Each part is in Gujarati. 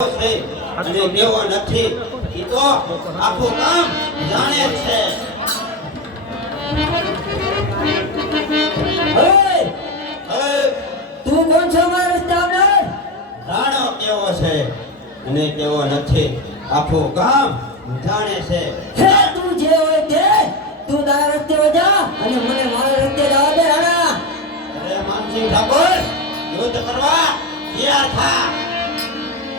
છે અને કેવો નથી ઈ તો આખું કામ જાણે છે. તું કોણ છો મારા રસ્તામાં? રાણો કેવો છે અને કેવો નથી આખું કામ જાણે છે. હે તું જે હોય તે તું તારા રસ્તે વજા અને મને મારા રસ્તે જવા દે રાણા. અરે માનસિંહ ઠાકોર યુદ્ધ કરવા તૈયાર થા.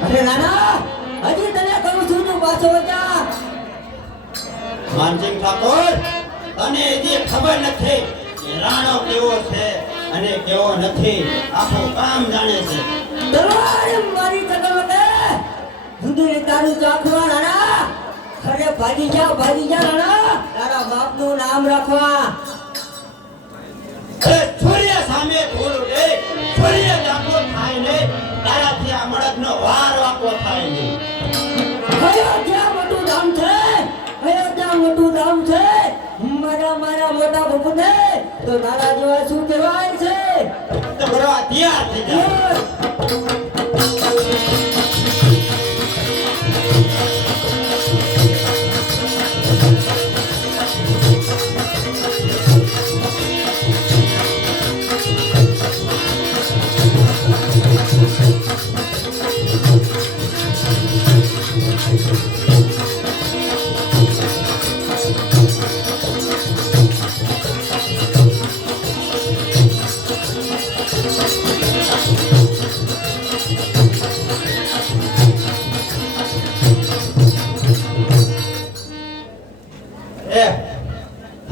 અરે રાણા હજી તને કહું છું તું પાછો વજા. માનસિંહ ઠાકોર તને હજી ખબર નથી કે રાણો કેવો છે અને કેવો નથી આખું કામ જાણે છે. દરવાજ મારી કદમ દે ધુંધુરી તારું ચાખવા રાણા. અરે ભાગી જા રાણા. તારા બાપનું નામ રાખવા. અરે સૂર્ય સામે ધૂળ ઉડે સૂર્ય જાગો થાય ને તારાથી આ મળદનો વાર વાકો થાય ને. અયોધ્યા મોટું ધામ છે. અયોધ્યા મોટું ધામ છે. મારા મોટા બાપુને તો તારા જેવા શું કહેવાય છે? તો કરવા તૈયાર થઈ જા.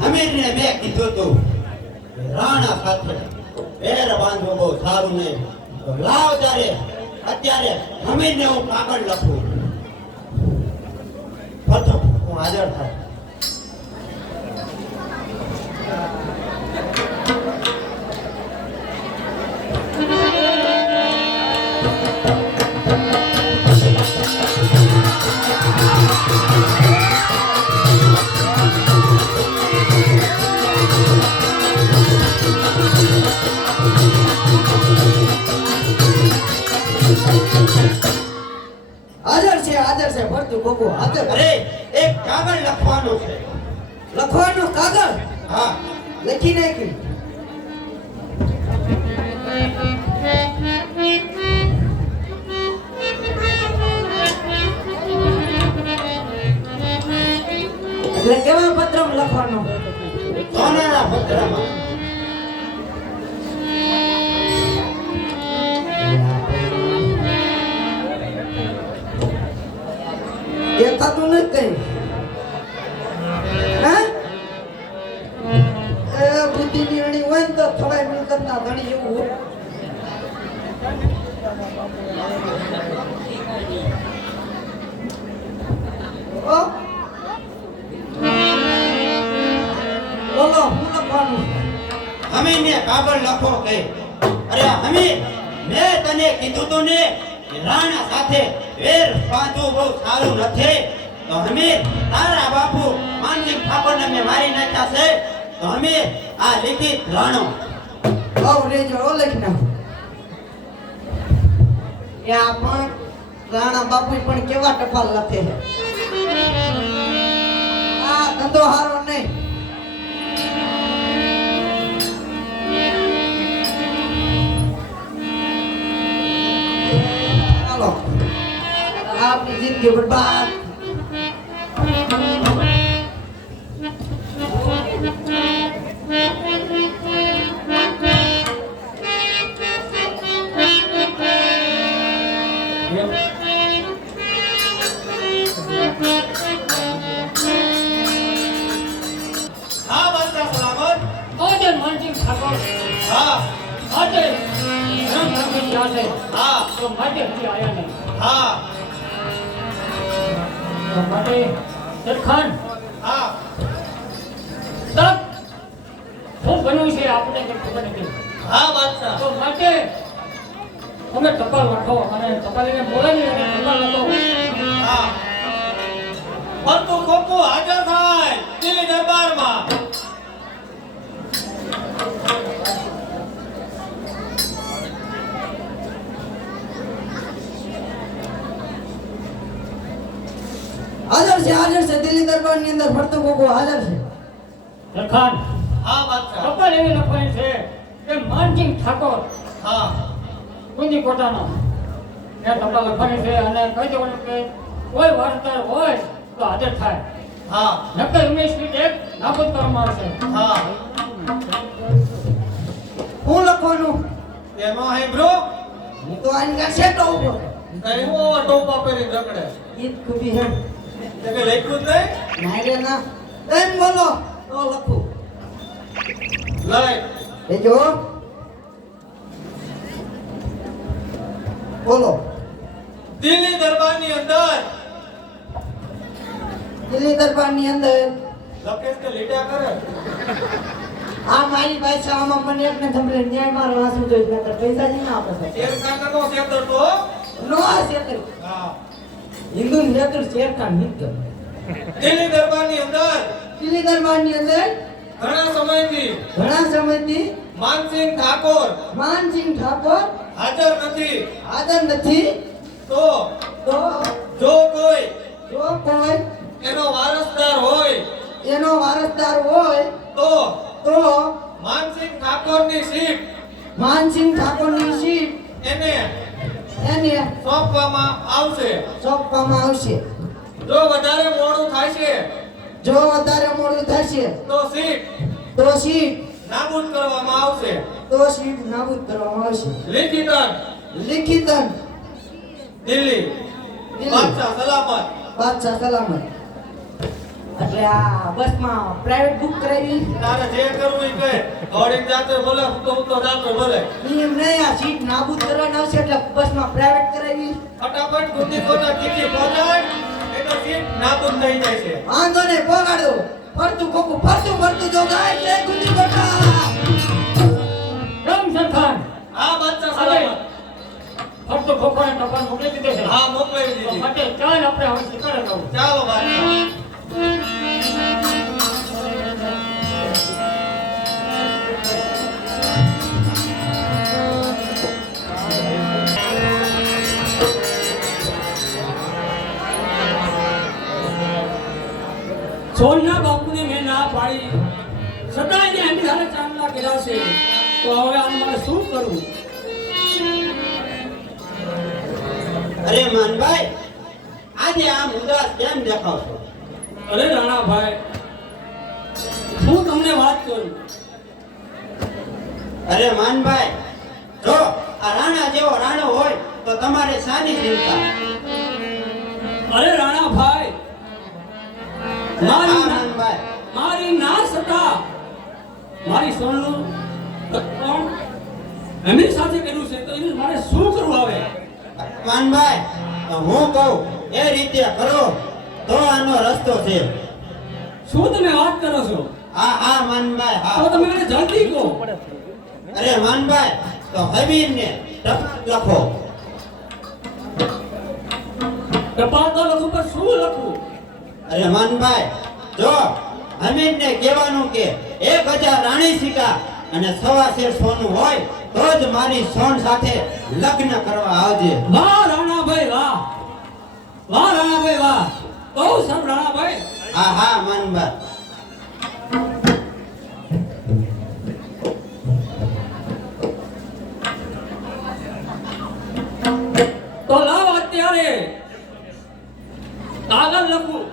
હમીરને મેં કીધું તું રાણા સાથે વેર બાંધવો બહુ સારું નહીં તો લાવ તારે અત્યારે હમીરને હું કાગળ લખું પ્રથમ હું હાજર થાય. હાજર છે ભરતું ગોગો હાજર. અરે એક કાગળ લખવાનો છે. લખવાનો કાગળ? હા લખી નાખી. એટલે કેવા પત્રમ લખવાનો? સોનાના પત્રમાં. દેખાતું નથી કઈ. હા એ બુદ્ધિ નિર્ણય હોય ને તો થોડા મિલકત ના ધણી એવું હોય. બોલો હું લખવાનું? હમીરને કાગળ લખો કે અરે હમીર મેં તને કીધું તું ને કે રાણા સાથે વેર બાંધવું બહુ સારું નથી તો હમીર તારા બાપુ માનસિંહ ઠાકોરને મેં મારી નાખ્યા છે તો હમીર આ લિખિત રાણો. આવ રેજો ઓ લખી નાખો. યા પણ રાણા બાપુ પણ કેવા ટપાલ લખે છે. આ ધંધો હારો નહીં. ચાલો આપની જિંદગી બરબાદ. હા બાદશાહ સલામત. આજે માનસિંહ ઠાકોર હા આજે રામ ઠાકોર જ્યાં છે હા તો માટે હજી આયા નહીં. હા તો માટે સરખાન હા તક શું બન્યું છે આપણે કંઈ ખબર નથી. હા બાદશાહ. તો માટે તમે ટપાલ લખો અને ટપાલીને બોલાવી અને ટપાલ લખો. હા ફરતું ખોખું હાજર થાય દિલ્હી દરબારમાં. હાજર છે દિલ્હી દરબારની અંદર ફરતું કોકો હાજર છે. લખાણ હા બાદશાહ. કપાલ એવી લખવાની છે કે માનસિંહ ઠાકોર હા કુંજી કોટાનો એ કપાલ લખવાની છે અને કહી દેવાનું કે કોઈ વાર્તા હોય તો હાજર થાય. હા નકર યુનિવર્સિટી ટેક નાબૂદ કરવામાં આવશે. હા હું લખવાનું એમાં હે બ્રો હું તો આની કાંઈ સેટો ઉભો કઈ હું ટોપા પહેરી રખડે ઈદ ખૂબી હે તે કઈ લખ્યું જ નહીં ના રે ના એમ બોલો તો લખું લઈ એ જો બોલો દિલ્હી દરબારની અંદર દિલ્હી દરબારની અંદર લકેશ કે લીટા કરે આ મારી પાસે આમાં મને એકને સંભળે ન્યાય મારો વાસુ જોઈ નકર પૈસા જ ના આપે શેર ખાનનો શેતર તો નો આ શેતર હા હિન્દુ શેતર શેરખાન મિત્ર દિલ્હી દરબારની અંદર દિલ્હી દરબારની અંદર ઘણા સમયથી ઘણા સમયથી માનસિંહ ઠાકોર માનસિંહ ઠાકોર હાજર નથી હાજર નથી તો તો જો કોઈ જો કોઈ એનો વારસદાર હોય એનો વારસદાર હોય તો તો માનસિંહ ઠાકોરની સીટ માનસિંહ ઠાકોરની સીટ એને એને સોંપવામાં આવશે. સોંપવામાં આવશે. જો વધારે મોડું થશે જો વધારે મોડું થશે તો સીટ તો સીટ નાબૂદ કરવામાં આવશે. તો સીટ નાબૂદ કરવામાં આવશે. લિખિતન લિખિતન દિલ્હી દિલ્હી. બાદશાહ સલામત. બાદશાહ સલામત. એટલે આ બસમાં પ્રાઇવેટ બુક કરાવી તારે જે કરવું એ કહે. દોડીને જાતો બોલે હું તો જાતો બોલે એમ નહીં આ સીટ નાબૂદ કરવાની આવશે એટલે બસમાં પ્રાઇવેટ કરાવી ફટાફટ ગુંદી કોના ચીઠી પહોંચાડ એટલે સીટ નાબૂદ થઈ જાય છે. વાંધો નહીં પોગાડો ફરતું કોકું ફરતું જો ગાય છે ગુંજી ગોટા કેમ સરખાન હા બાદશાહ અરે સલામત. ફક્ત ખોખોને ટપાલ મોકલી દીધો છે. હા મોકલાવી તો દીધી. માટે ચાલ આપણે હવે શિકારે જવું. ચાલો બાદશાહ. સોનના બાપુને મેં ના પાડી છતાં એને એમની સાથે ચાંદલા કર્યા છે. તો હવે આને મારે શું કરવું? અરે માનભાઈ આજે આમ ઉદાસ કેમ દેખાવ છો? અરે રાણાભાઈ, હું તમને વાત કરું. અરે માનભાઈ જો આ રાણા જેવો રાણો હોય તો તમારે શાની ચિંતા? અરે રાણાભાઈ, હા મારી માનભાઈ મારી ના સતા મારી સોનનું પણ એમની સાથે કર્યું છે તો એને મારે શું કરવું આવે? માનભાઈ હું કહું એ રીતે કરો તો આનો રસ્તો છે. શું તમે વાત કરો છો? હા હા માનભાઈ તો હા. તમે મને જલ્દી કહો. અરે માનભાઈ તો હબીબને ટપાલ લખો. ટપાલ તો લખું પણ શું લખું? અરે માનભાઈ જો હમીરને કહેવાનું કે 1000 રાણી સિક્કા અને 1.25 શેર સોનું હોય તો જ મારી સોન સાથે લગ્ન કરવા આવજે. વાહ રાણાભાઈ વાહ, વાહ રાણાભાઈ વાહ, બહુ સારું રાણાભાઈ. હા હા માનભાઈ. તો લાવ અત્યારે કાગળ લખું.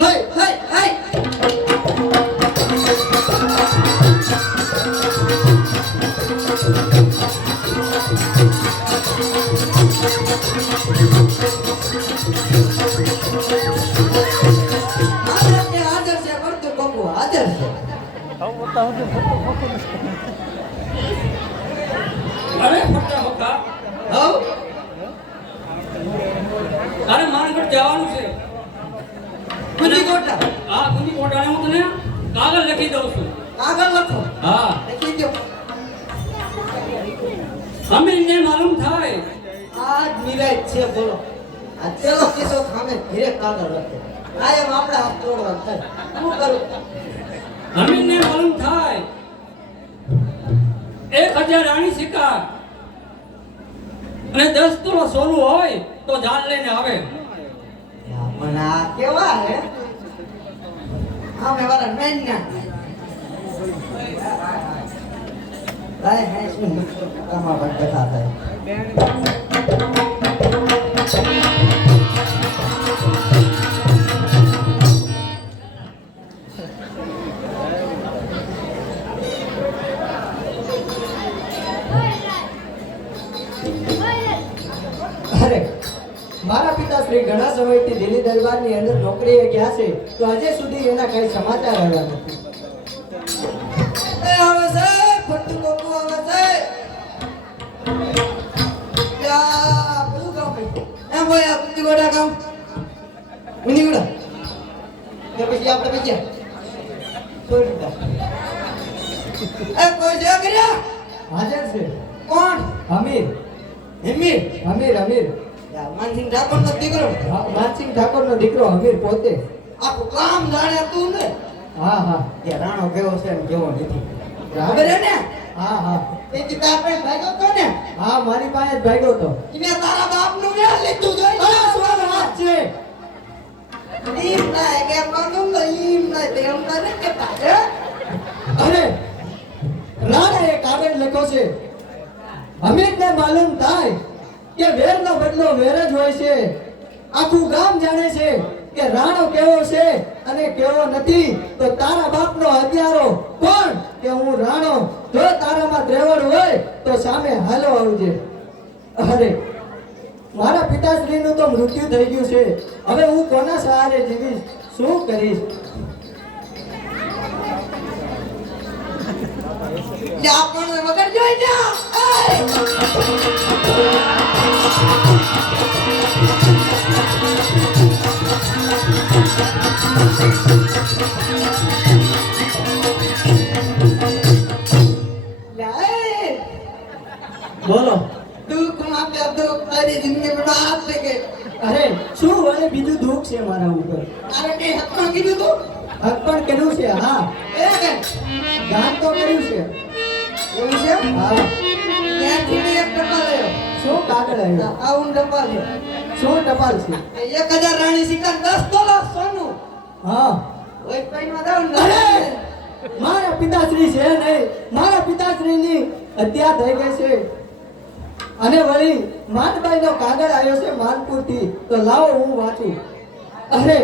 હે હે હે હાજર છે ફરતું કોકું હાજર છે. અરે ફટા ફટા, હવ અરે માણગઢ જવાનું છે. ગુંજી ગોટા હા ગુંજી કોટાને હું તને કાગળ લખી દઉં છું. કાગળ લખો હા લખી દો. અમીરને માલુમ થાય આજ નિરાય છે બોલો આ તેલો કિસ્સો સામે ધીરે કાગળ લખે કાયમ આપણે હાથ તોડવા થાય શું કરું? અમીરને માલુમ થાય 1000 રાણી સિક્કા અને 10 તોલા સોનું હોય તો જાન લઈને આવે. પણ આ કેવા હે અમે વાળા નૈના લાય હે શું કામા પર કથા થાય. અરે મારા પિતાશ્રી ઘણા સમયથી દિલ્હી દરબારની અંદર નોકરીએ ગયા છે તો હજે સુધી એના કઈ સમાચાર આવ્યા નથી. એ આવે છે ફટુ બાપુ આવે છે. યા પેલું કામ એ ભાઈ આ પુતી ગોડા કામ ઉની ગોડા તે પછી આપણે બીજા છોડી દે. એ કોઈ જે કર્યા હાજર છે. કોણ? અમીર. અમીર માનસિંહ ઠાકોર નો દીકરો. માનસિંહ ઠાકોર નો દીકરો અમીર પોતે. આખું કામ જાણે તું ને. હા એ રાણો કેવો છે ને કેવો નથી ખબર હે ને. હા એ તારા પાસે ભાગ્યો તો ને. હા મારી પાસે જ ભાગ્યો તો. એને તારા બાપ નું વેર લીધું જોઈ. શું વાત છે? ઈમ ના કે માનું તો ઈમ ના તેમ તને કેતા હે. અરે રાણાએ કાગળ લખ્યો છે. અમીરને માલુમ થાય કે વેરનો બદલો વેર જ હોય છે. આખું ગામ જાણે છે કે રાણો કેવો છે અને કેવો નથી. તો તારા બાપનો હત્યારો કોણ કે હું રાણો? જો તારામાં ત્રેવડ હોય તો સામે હાલો આવજે. અરે મારા પિતાશ્રીનું તો મૃત્યુ થઈ ગયું છે. હવે હું કોના સહારે જીવીશ? શું કરીશ? જા પણ વગર જોઈ જા. બોલો તું કોણ આપ્યા તો તારી જિંદગી બડા હાથ કે. અરે શું વળે બીજું દુઃખ છે મારા ઉપર? તારે કે હક કીધું તું? હક પણ કર્યું છે. હા એ કે ગાન તો કર્યું છે. એવું છે? હા ત્યાંથી એક ટપાલ આવ્યો. શું કાગળ આવ્યો? આવું ટપાલ છે. શું ટપાલ છે? 1000 રાણી સિક્કા 10 તોલા સોનું. હા ઓય પૈમાં દાવ ને. મારા પિતાશ્રી છે નહીં. મારા પિતાશ્રીની હત્યા થઈ ગઈ છે. અને વળી માનબાઈનો કાગળ આવ્યો છે માનપુરથી. તો લાવો હું વાંચું. અરે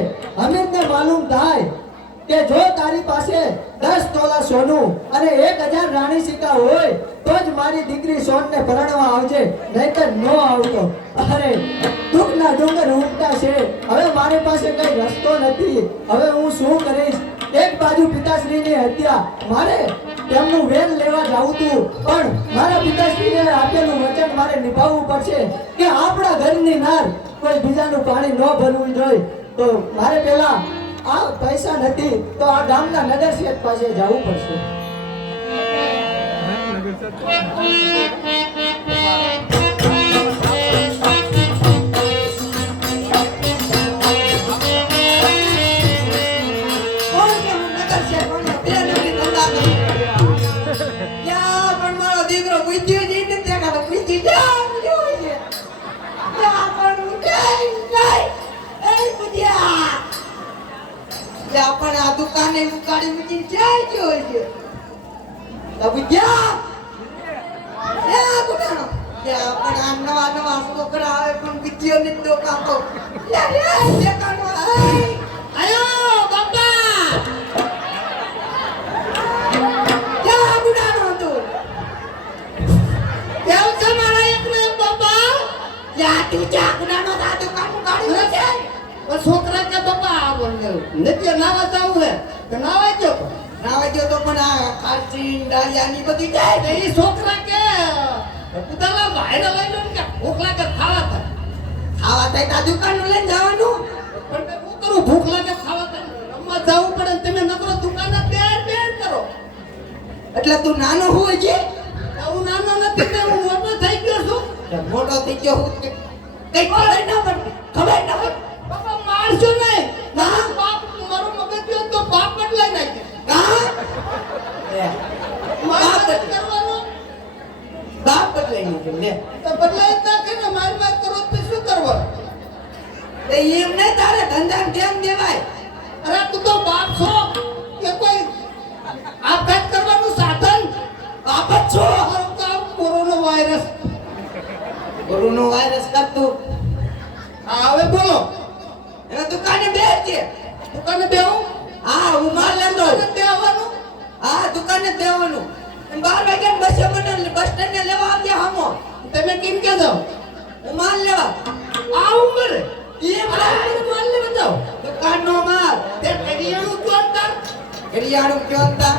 અમીરને માલુમ થાય કે જો તારી પાસે 10 તોલા સોનું અને 1000 રાણી સિક્કા હોય તો જ મારી દીકરી સોનને પરણવા આવજે, નહીંતર નો આવતો. અરે દુઃખના ડુંગર ઉમટા છે. હવે મારી પાસે કઈ રસ્તો નથી. હવે હું શું કરીશ? એક બાજુ પિતાશ્રીની હત્યા, મારે તેમનું વેર લેવા જાવું તું, પણ મારા પિતાશ્રીએ આપેલું વચન મારે નિભાવવું પડશે કે આપણા ઘરની નાર કોઈ બીજાનું પાણી ન ભરવું જોઈએ. તો મારે પેલા આ પૈસા નથી તો આ ગામના નગર શેઠ પાસે જવું પડશે. પણ આ દુકાને ઉકાળી મૂકીને જાય જોઈ છે. બુદ્ધિયા એ બુઢાણો ત્યાં પણ આ નવા છોકરા આવે પણ બુદ્ધિઓ ને તો કાપો. આયો બાપા ક્યાં બુઢાણો હતો? કેવું છે મારા એકને બાપા? યા તું ચા બુઢાણો આ દુકાન ઉકાળી છે. છોકરા કે બાપા નથી નાવા જવું હે તો નાવા જો તો પણ આ ખાસી ડાળિયાની બધી જાય. એ છોકરા કે ઉતારા ભાઈને લઈ લો કે ભૂખ લાગે ખાવા થાય તા દુકાન લઈને જવાનું. પણ મેં શું કરું? ભૂખ લાગે ખાવા થાય રમવા જવું પડે. તમે નકરો દુકાન બેર કરો. એટલે તું નાનો હોય છે? હું નાનો નથી ને હું મોટો થઈ ગયો છું. મોટો થઈ ગયો હું કઈ ખબર ના પડતી. ખબર ના પડતી બાપા મારશો નહીં. ના બાપ મારો મગજ ગયો તો બાપ બદલાઈ નાખે. હા બાપ કરવાનો બાપ બદલાઈ ગયો લે તો બદલાય જ નાખે ને માર કરો તો શું કરવા તે એમ નહીં તારે ધંધા કેમ દેવાય અરે તું તો બાપ છો કે કોઈ આપઘાત કરવાનું સાધન બાપ જ છો મારો તો આ કોરોના વાયરસ કોરોનો વાયરસ કરતું હા હવે બોલો એના દુકાને બેસજે દુકાને બેહું હા હું માલ લેતો દુકાને બેહવાનું હા દુકાને દેવાનું 12 વાગ્યા બસ મને બસ સ્ટેન્ડ ને લેવા આવજે હામો તમે કેમ કે જાઓ હું માલ લેવા આ ઉંમરે એ માલ લેવા જાઓ દુકાનનો માલ તે કરિયાણું ચોંતા કરિયાણું ક્યો તા